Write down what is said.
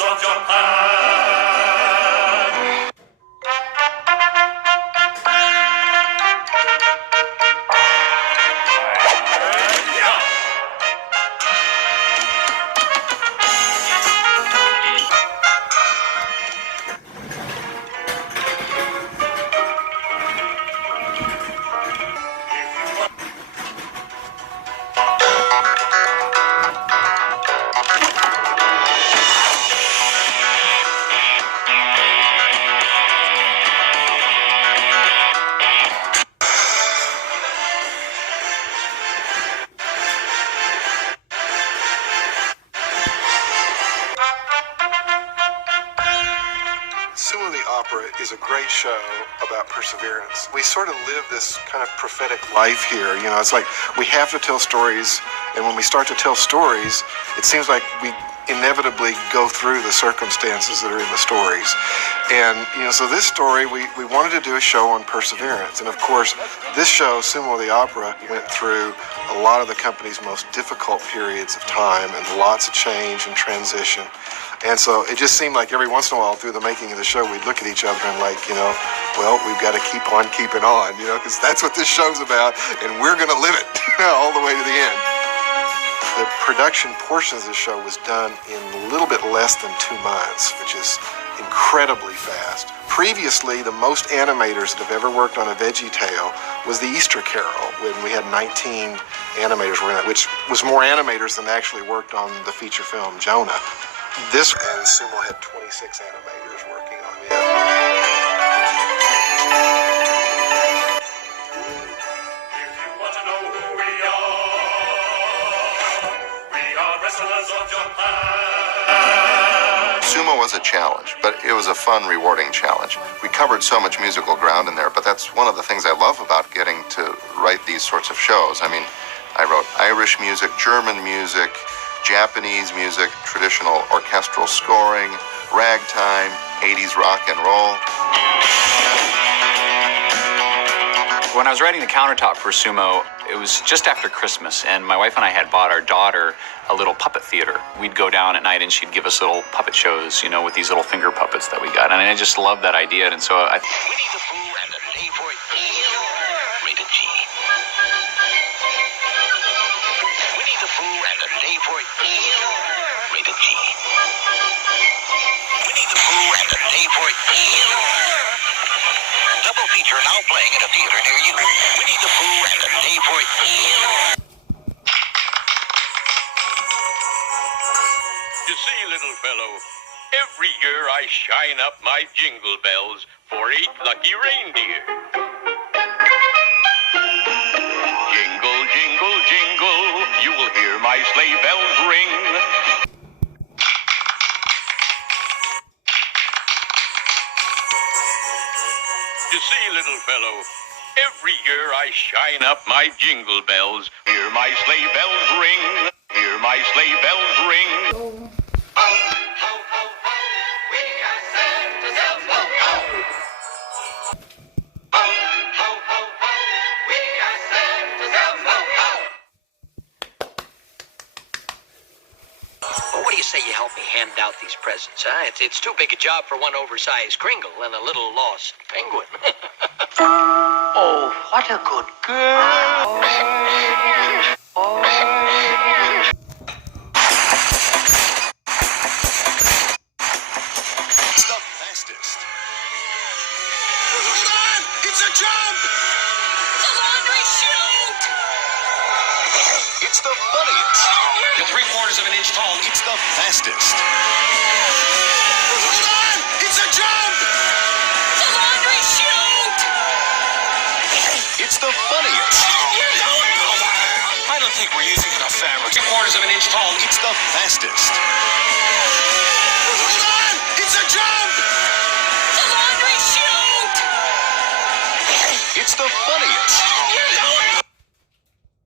wrestlers of Japan. Sumo the Opera is a great show about perseverance. We sort of live this kind of prophetic life here. You know, it's like we have to tell stories, and when we start to tell stories, it seems like we inevitably go through the circumstances that are in the stories. And, you know, so this story, we wanted to do a show on perseverance. And of course, this show, Sumo the Opera, went through a lot of the company's most difficult periods of time and lots of change and transition. And so it just seemed like every once in a while through the making of the show, we'd look at each other and like, you know, well, we've got to keep on keeping on, you know, because that's what this show's about, and we're going to live it all the way to the end. The production portion of the show was done in a little bit less than 2 months, which is incredibly fast. Previously, the most animators that have ever worked on a Veggie Tale was the Easter Carol, when we had 19 animators working on it, which was more animators than actually worked on the feature film Jonah. This and Sumo had 26 animators working on it. If you want to know who we are wrestlers of Japan. Sumo was a challenge, but it was a fun, rewarding challenge. We covered so much musical ground in there, but that's one of the things I love about getting to write these sorts of shows. I mean, I wrote Irish music, German music, Japanese music, traditional orchestral scoring, ragtime, 80s rock and roll. When I was writing the countertop for Sumo, it was just after Christmas, and my wife and I had bought our daughter a little puppet theater. We'd go down at night and she'd give us little puppet shows, you know, with these little finger puppets that we got. And I just loved that idea, and so I... Winnie the Pooh and the Day for Rated G. Winnie the Pooh and the Day for Rated G. Winnie the Pooh and the Day for Double feature now playing at a theater near you. Winnie the Pooh and the Day for You see, little fellow, every year I shine up my jingle bells for 8 lucky reindeer. Jingle, jingle, jingle, you will hear my sleigh bells ring. You see, little fellow, every year I shine up my jingle bells. Hear my sleigh bells ring. Hear my sleigh bells ring. What do you say you help me hand out these presents, huh? It's too big a job for one oversized Kringle and a little lost penguin. Oh, what a good girl. It's the fastest. Hold on! It's a jump! The laundry chute! It's the funniest. You're 3/4 of an inch tall. It's the fastest. Hold on! It's a jump! The laundry chute! It's the funniest. You're going over! I don't think we're using enough fabric. 3/4 of an inch tall. It's the fastest. Hold on! It's a jump! The laundry chute! It's the funniest. You're going